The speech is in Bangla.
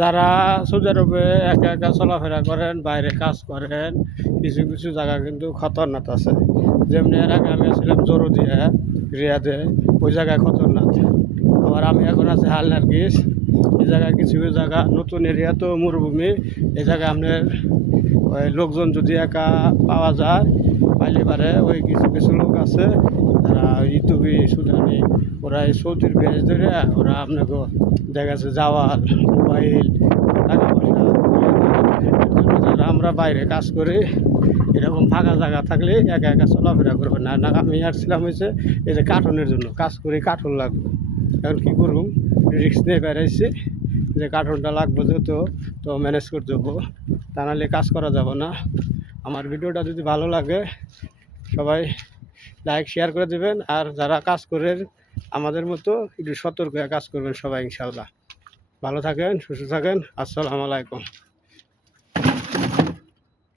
যারা সৌদি আরবে একা একা চলাফেরা করেন, বাইরে কাজ করেন, কিছু কিছু জায়গা কিন্তু খতরনাক আছে। যেমনি এর আগে আমি ছিলাম জরুদিয়া রিয়াদে, ওই জায়গায় খতরনাক। আবার আমি এখন আছি হাল নার্গিস, এই জায়গায় কিছু কিছু জায়গা নতুন এরিয়া তো মরুভূমি, এই জায়গায় আপনার ওই লোকজন যদি একা পাওয়া যায়, পাইলে পারে ওই কিছু কিছু লোক আছে যারা ইতুবি সুদানি, ওরা এই সৌদির বেশ ধরে ওরা আপনাকে দেখা যাচ্ছে জাওয়াল, মোবাইল, টাকা পয়সা নিয়ে যায়। এর জন্য যারা আমরা বাইরে কাজ করি, এরকম ফাঁকা জায়গা থাকলে একা একা চলাফেরা করবে না। না আমি আসছিলাম হয়েছে এই যে কার্টনের জন্য, কাজ করি কার্টন লাগবে। এখন কী করুম, রিক্স নিয়ে বেড়াইছি যে কার্টনটা লাগবে যেহেতু, তো ম্যানেজ করতে হবো, তা নাহলে কাজ করা যাবে না। আমার ভিডিওটা যদি ভালো লাগে সবাই লাইক শেয়ার করে দেবেন, আর যারা কাজ করেন আমাদের মতো একটু সতর্ক হয়ে কাজ করবেন সবাই ইনশাল্লাহ। ভালো থাকেন, সুস্থ থাকেন, আসসালামু আলাইকুম।